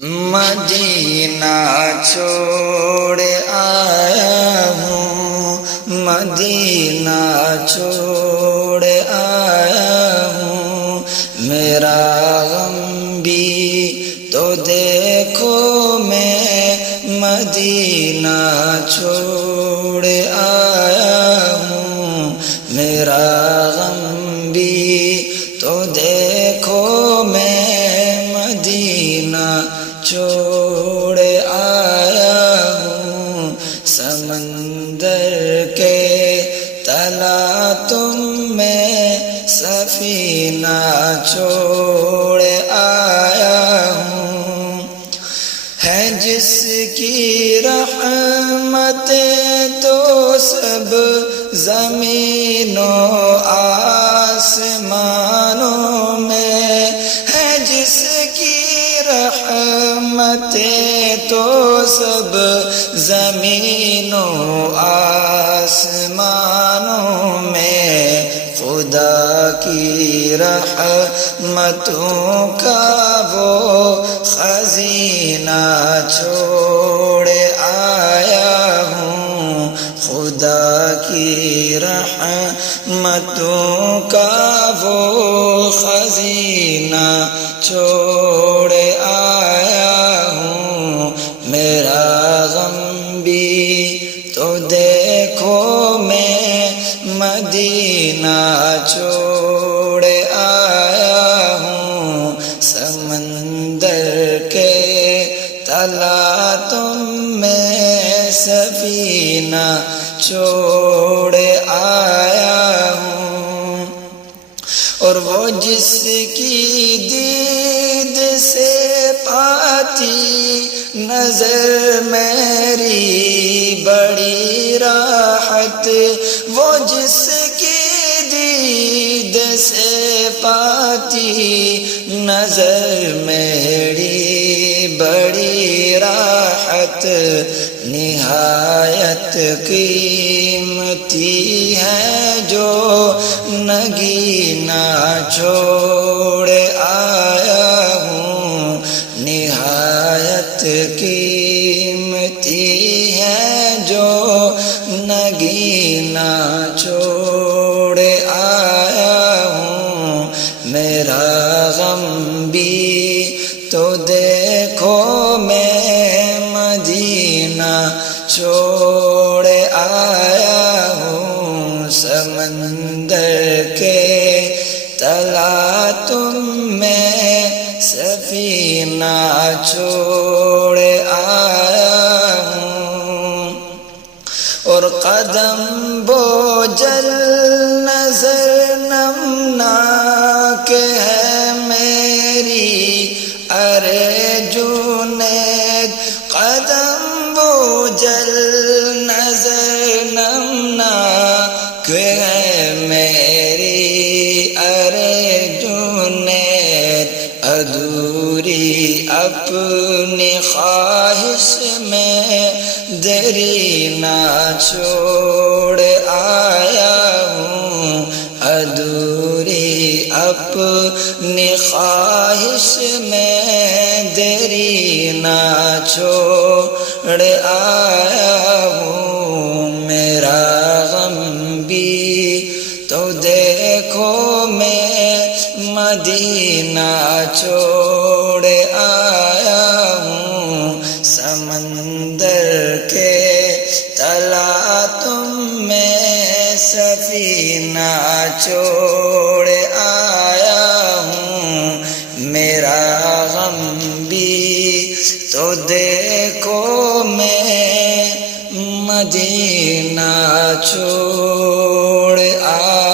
مدینہ چھوڑ آیا ہوں، مدینہ چھوڑ آیا ہوں، میرا غم بھی تو دیکھو میں مدینہ چھوڑ آیا ہوں، میرا غم بھی تو دیکھو میں مدینہ چھوڑ آیا ہوں، سمندر کے تلا تم میں سفینہ چھوڑ آیا ہوں، ہے جس کی رحمتیں تو سب زمین و آسمانوں میں، ہے جس کی رحمتیں تو سب زمین و آسمانوں میں، خدا کی رحمتوں کا وہ خزینہ چھوڑ آیا ہوں، خدا کی رحمتوں کا وہ خزینہ چھوڑ آیا ہوں، میرا غم بھی تو دیکھو میں مدینہ چھوڑ آیا ہوں، سمندر کے تلا تم میں سفینہ چھوڑ آیا ہوں، اور وہ جس کی دید سے پاتی نظر میری بڑی راحت، وہ جس کی دید سے پاتی نظر میری بڑی راحت، نہایت قیمتی ہے جو نگینہ چھوڑ آیا ہوں، نہایت قیمتی ہے جو نگینہ چھوڑ آیا ہوں، میرا غم بھی تو دیکھو میں مدینہ چھوڑ آیا ہوں، سمندر کے تلا تم میں سفینہ چھوڑ آیا ہوں، اور قدم بوجھل نظر نمناک ہے میری، ارے جنید قدم بوجھل نظر نمناک ہے میری، ارے جنید ادھوری اپنی خواہش میں دری نہ چھوڑ آیا ہوں، ادھوری اپنی خواہش میں دری نہ چھوڑ آیا ہوں، میرا غم بھی تو دیکھو میں مدینہ چھوڑ آیا ہوں، سمندر کے تلا تم میں سفینہ چھوڑ آیا ہوں، میرا غم بھی تو دیکھو میں مدینہ چھوڑ آیا